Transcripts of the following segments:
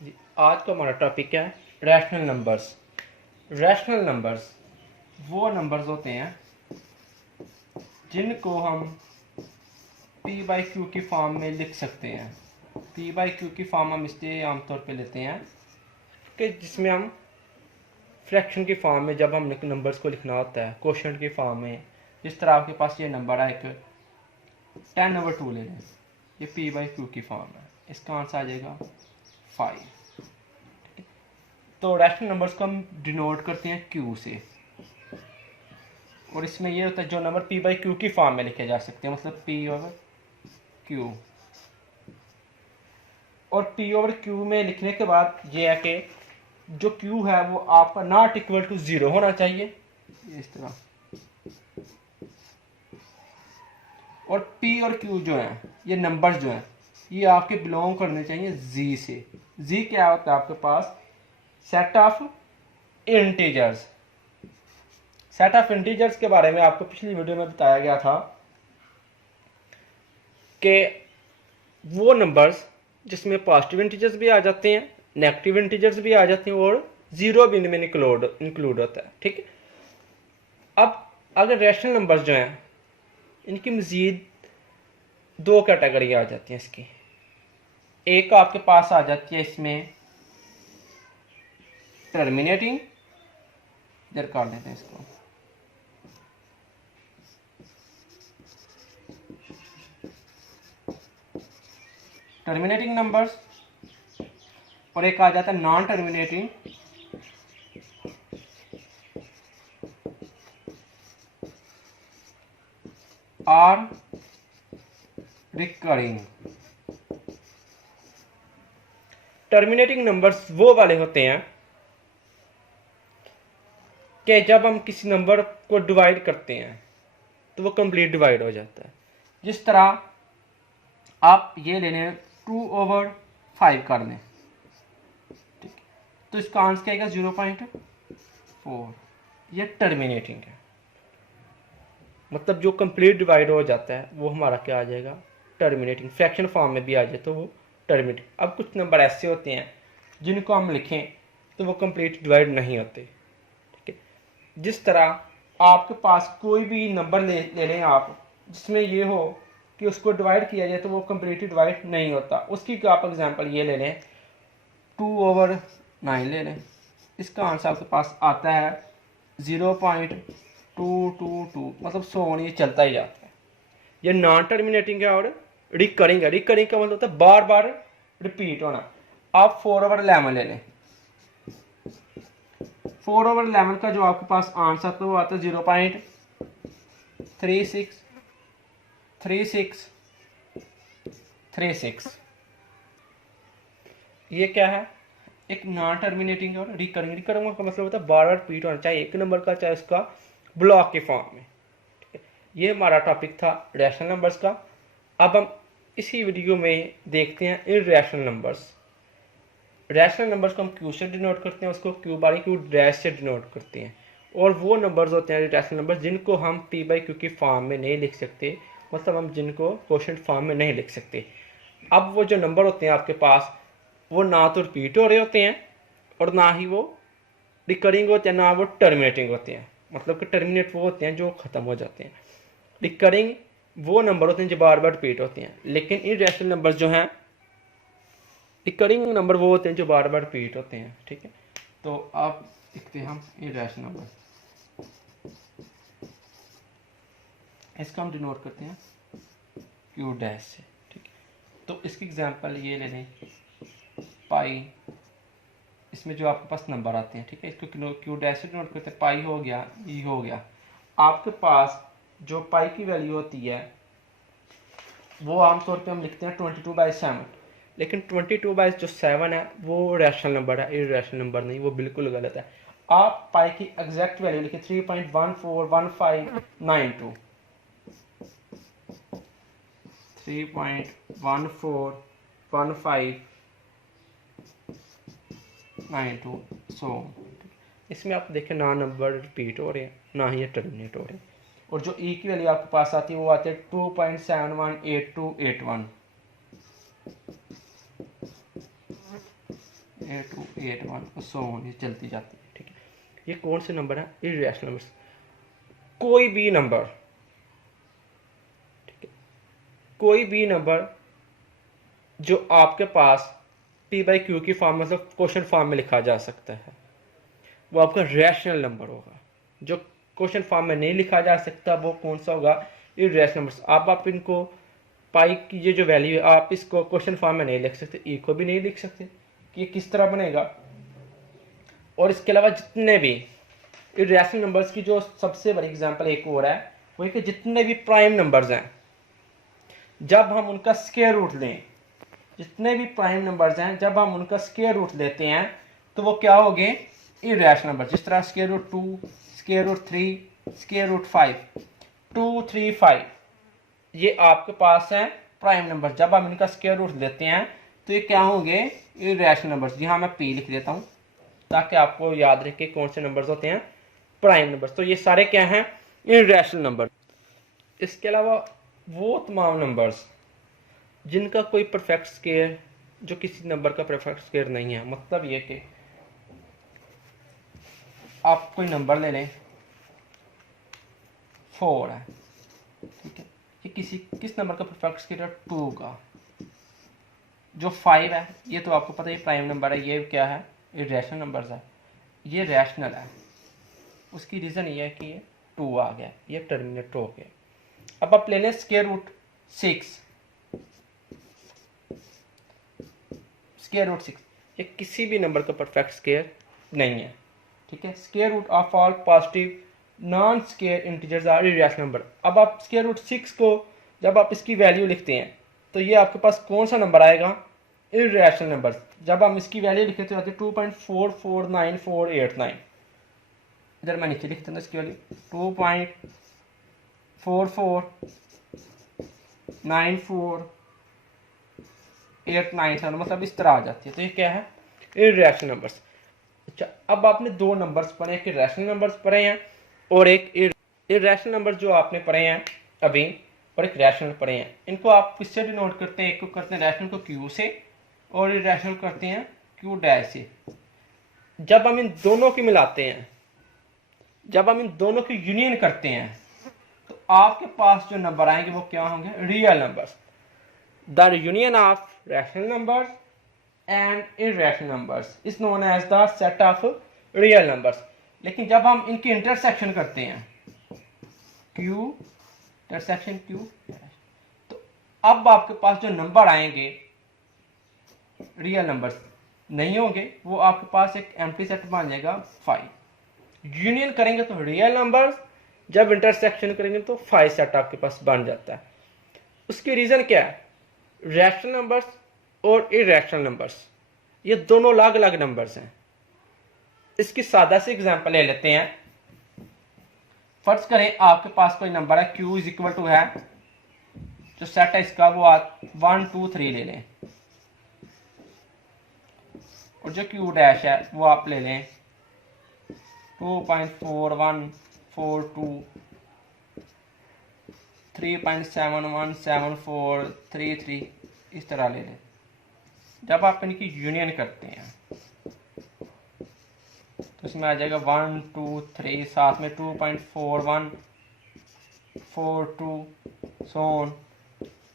जी, आज का हमारा टॉपिक क्या है? Rational numbers. रैशनल नंबर्स वो नंबर्स होते हैं जिनको हम पी बाई क्यू की फॉर्म में लिख सकते हैं। पी बाई क्यू की फॉर्म हम इसलिए आमतौर पे लेते हैं कि जिसमें हम फ्रैक्शन की फॉर्म में जब हम नंबर्स को लिखना होता है, क्वोशंट की फॉर्म में, जिस तरह आपके पास ये नंबर है एक 10/2 ले लें, ये पी बाई क्यू की फॉर्म है, इसका आंसर आ जाएगा 5। तो रैशनल नंबर्स को हम डिनोट करते हैं क्यू से, और इसमें ये होता है जो नंबर पी बाई क्यू की फॉर्म में लिखे जा सकते हैं, मतलब पी ओवर क्यू। और पी ओवर क्यू में लिखने के बाद ये है कि जो क्यू है वो आपका नॉट इक्वल टू 0 होना चाहिए, इस तरह। और पी और क्यू जो है, ये नंबर्स जो हैं, ये आपके बिलोंग करने चाहिए जी से। जी क्या होता है आपके पास? Set of integers. Set of integers के बारे में आपको पिछली वीडियो में बताया गया था कि वो नंबर्स जिसमें पॉजिटिव इंटीजर्स भी आ जाते हैं, नेगेटिव इंटीजर्स भी आ जाते हैं, और जीरो भी इनमें इंक्लूड होता है। ठीक है। अब अगर रैशनल नंबर्स जो हैं, इनकी मजीद दो कैटेगरी आ जाती हैं इसकी। एक आपके पास आ जाती है इसमें टर्मिनेटिंग, इधर कर लेते हैं इसको, टर्मिनेटिंग नंबर्स, और एक आ जाता है नॉन टर्मिनेटिंग और रिकरिंग। टर्मिनेटिंग नंबर्स वो वाले होते हैं कि जब हम किसी नंबर को डिवाइड करते हैं तो वो कंप्लीट डिवाइड हो जाता है। जिस तरह आप ये ले लें 2/5 कर लें, ठीक, तो इसका आंसर क्या आएगा? 0.4। ये टर्मिनेटिंग है, मतलब जो कंप्लीट डिवाइड हो जाता है वो हमारा क्या आ जाएगा? टर्मिनेटिंग। फ्रैक्शन फॉर्म में भी आ जाए तो वो टर्मिनेटिंग। अब कुछ नंबर ऐसे होते हैं जिनको हम लिखें तो वो कंप्लीट डिवाइड नहीं होते। ठीक है। जिस तरह आपके पास कोई भी नंबर ले लें आप, जिसमें ये हो कि उसको डिवाइड किया जाए तो वो कंप्लीटली डिवाइड नहीं होता। उसकी आप एग्जांपल ये ले लें, 2/9 ले लें, इसका आंसर आपके पास आता है 0.222, मतलब 100 ये चलता ही जाता है। ये नॉन टर्मिनेटिंग है और रिकरिंग है। रिकरिंग का मतलब होता है बार बार रिपीट होना। आप 4/11 ले लें, 4/11 का जो आपके पास आंसर आता है वो आता है 0.363636। ये क्या है? एक नॉन टर्मिनेटिंग और रिकरिंग। रिकरिंग का मतलब होता है बार बार रिपीट होना, चाहे एक नंबर का चाहे उसका ब्लॉक के फॉर्म में। ये हमारा टॉपिक था रैशनल नंबर्स का। अब हम इसी वीडियो में देखते हैं इरैशनल नंबर्स। रैशनल नंबर्स को हम क्यू से डिनोट करते हैं, उसको क्यू बाई क्यू डैश से डिनोट करते हैं। और वो नंबर्स होते हैं रैशनल नंबर्स जिनको हम पी बाई क्यू की फॉर्म में नहीं लिख सकते, मतलब हम जिनको क्वोशंट फॉर्म में नहीं लिख सकते। अब वो जो नंबर होते हैं आपके पास, वो ना तो रिपीट हो रहे होते हैं और ना ही वो रिकरिंग होते हैं, ना वो टर्मिनेटिंग होते हैं। मतलब कि टर्मिनेट वो होते हैं जो ख़त्म हो जाते हैं, रिकरिंग वो नंबर होते हैं जो बार बार रिपीट होते हैं। लेकिन इरैशनल नंबर्स जो हैं, रिकरिंग नंबर वो होते हैं जो बार बार रिपीट होते हैं। ठीक है। तो आप देखते हैं हम इरैशनल नंबर, इसका हम डिनोट करते हैं क्यू डैश से। ठीक है। तो इसकी एग्जांपल ये ले लें, पाई, इसमें जो आपके पास नंबर आते हैं, ठीक है, इसको क्यू डैश से डिनोट करते हैं। पाई हो गया, ई हो गया। आपके पास जो पाई की वैल्यू होती है वो आमतौर पे हम लिखते हैं 22/7, लेकिन 22/7 है वो रैशनल नंबर है, इरैशनल नंबर नहीं, वो बिल्कुल गलत है। आप पाई की एग्जैक्ट वैल्यू लिखें 3.141592, 3.141592। सो इसमें आप देखें ना नंबर रिपीट हो रहे हैं, ना ही ये टर्मिनेट हो रहे हैं। और जो ई की वैल्यू आपके पास आती है वो आती है 2.718281। A2 A1 सो ऑन, ये चलती जाती है। ठीक है, ये कौन से नंबर है? Irrational numbers. कोई भी नंबर, ठीक है, कोई भी नंबर जो आपके पास पी बाई क्यू की फॉर्म मतलब क्वेश्चन फॉर्म में लिखा जा सकता है वो आपका रैशनल नंबर होगा। जो क्वेश्चन फॉर्म में नहीं लिखा जा सकता वो कौन सा होगा? Irrational numbers. आप इनको पाई की ये जो वैल्यू है आप इसको क्वेश्चन फॉर्म में नहीं लिख सकते, ई को भी नहीं लिख सकते कि ये किस तरह बनेगा। और इसके अलावा जितने भी इर्रेशनल नंबर्स की जो सबसे बड़ी एग्जांपल एक और है वो है कि जितने भी प्राइम नंबर्स हैं जब हम उनका स्क्वायर रूट लें, जितने भी प्राइम नंबर्स हैं जब हम उनका स्क्वायर रूट लेते हैं तो वो क्या हो गए? Irrational number. जिस तरह square root 2, square root 3, square root 5, 2, 3, 5 ये आपके पास है प्राइम नंबर। जब हम इनका स्क्वायर रूट लेते हैं तो ये क्या होंगे? Irrational numbers. यहाँ मैं पी लिख देता हूँ ताकि आपको याद रहे कि कौन से नंबर्स होते हैं प्राइम नंबर्स। तो ये सारे क्या हैं? Irrational number. इसके अलावा वो तमाम नंबर्स जिनका कोई परफेक्ट स्क्वायर, जो किसी नंबर का परफेक्ट स्क्वायर नहीं है, मतलब ये कि आप कोई नंबर ले लें 4 है, ठीक है, ये किस नंबर का परफेक्ट स्क्वायर है? 2 का। जो 5 है ये तो आपको पता है प्राइम नंबर है, ये क्या है? इर्रेशनल नंबर्स है, ये रैशनल है। उसकी रीज़न ये है कि ये 2 आ गया, ये टर्मिनेट हो गया। अब आप ले लें स्क्वायर रूट 6, स्क्वायर रूट 6 ये किसी भी नंबर का परफेक्ट स्क्वायर नहीं है, ठीक है। Square root of all positive non square integers are irrational number. अब आप स्क्वायर रूट 6 को जब आप इसकी वैल्यू लिखते हैं तो ये आपके पास कौन सा नंबर आएगा? Irrational number. जब हम इसकी वैल्यू लिखते तो आती है 2.449489। इधर मैं नीचे लिखता हूँ इसकी वैल्यू 2.449489 मतलब इस तरह आ जाती है। तो ये क्या है? Irrational numbers. अच्छा, अब आपने दो नंबर्स पढ़े, एक रैशनल नंबर्स पढ़े हैं और एक इर्रेशनल नंबर जो आपने पढ़े हैं अभी, और एक रैशनल पढ़े हैं। इनको आप किससे डिनोट करते हैं? एक को करते हैं रैशनल को क्यू से और इर्रेशनल करते हैं क्यू डैश से। जब हम इन दोनों की मिलाते हैं, जब हम इन दोनों की यूनियन करते हैं तो आपके पास जो नंबर आएंगे वो क्या होंगे? Real numbers. The union of rational numbers and irrational numbers is known as the set of real numbers. लेकिन जब हम इनकी इंटरसेक्शन करते हैं क्यू इंटरसेक्शन क्यू, तो अब आपके पास जो नंबर आएंगे रियल नंबर्स नहीं होंगे, वो आपके पास एक एम्प्टी सेट बन जाएगा 5। यूनियन करेंगे तो रियल नंबर्स, जब इंटरसेक्शन करेंगे तो 5 सेट आपके पास बन जाता है। उसकी रीजन क्या है? रैशनल नंबर्स और इर्रेशनल नंबर्स ये दोनों अलग अलग नंबर्स हैं। इसकी सादा सी एग्जांपल ले लेते हैं। फर्ज करें आपके पास कोई नंबर है q इज इक्वल टू है, जो सेट है इसका वो 1 2 3 ले लें, और जो q डैश है वो आप ले लें 2.4142 3.717433 इस तरह ले लें। जब आप इनकी यूनियन करते हैं तो इसमें आ जाएगा 1 2 3 साथ में 2.4142 सोन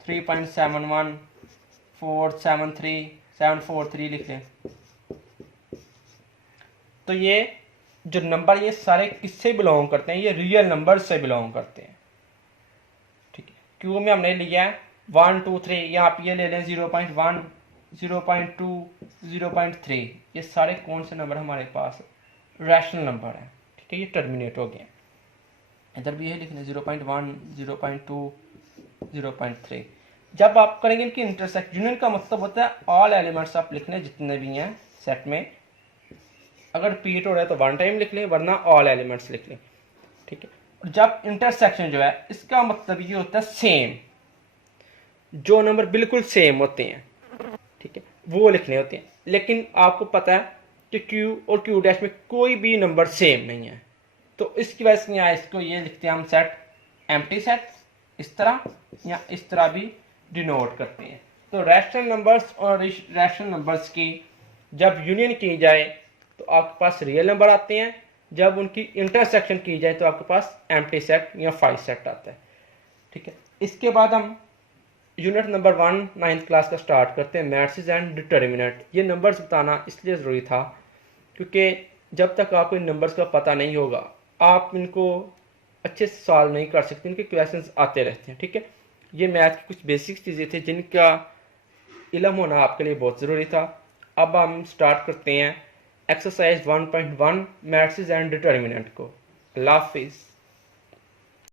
3.71473 लिख लें। तो ये जो नंबर ये सारे किससे बिलोंग करते हैं? ये रियल नंबर से बिलोंग करते हैं, ठीक है। क्यू में हमने लिया है 1 2 3, यहाँ आप ये ले लें 0.1 0.2 0.3, ये सारे कौन से नंबर हमारे पास? रैशनल नंबर है, ठीक है। ये टर्मिनेट हो गए। इधर भी ये लिखना 0.1 0.2 0.3। जब आप करेंगे इनकी इंटरसेक्ट, यूनियन का मतलब होता है ऑल एलिमेंट्स आप लिखने जितने भी हैं सेट में। अगर रिपीट हो रहा है तो 1 टाइम लिख लें, वरना ऑल एलिमेंट्स लिख लें, ठीक है। और जब इंटरसेक्शन जो है इसका मतलब ये होता है सेम, जो नंबर बिल्कुल सेम होते हैं, ठीक है, वो लिखने होते हैं। लेकिन आपको पता है कि Q और Q डैश में कोई भी नंबर सेम नहीं है, तो इसकी वजह से यहाँ इसको ये लिखते हैं हम सेट एम्प्टी सेट, इस तरह या इस तरह भी डिनोट करते हैं। तो रैशनल नंबर्स और रैशनल नंबर्स की जब यूनियन की जाए तो आपके पास रियल नंबर आते हैं, जब उनकी इंटरसेक्शन की जाए तो आपके पास एम्प्टी सेट या 5 सेट आता है। ठीक है, इसके बाद हम यूनिट नंबर 1 9th क्लास का स्टार्ट करते हैं, मैट्रिसेस एंड डिटर्मिनेंट। ये नंबर्स बताना इसलिए ज़रूरी था क्योंकि जब तक आपको इन नंबर्स का पता नहीं होगा आप इनको अच्छे से सॉल्व नहीं कर सकते, इनके क्वेश्चंस आते रहते हैं। ठीक है, ये मैथ की कुछ बेसिक चीज़ें थी जिनका इल्म होना आपके लिए बहुत ज़रूरी था। अब हम स्टार्ट करते हैं एक्सरसाइज 1.1 मैट्रिसेस एंड डिटर्मिनेंट को। अल्लाह हाफिज़।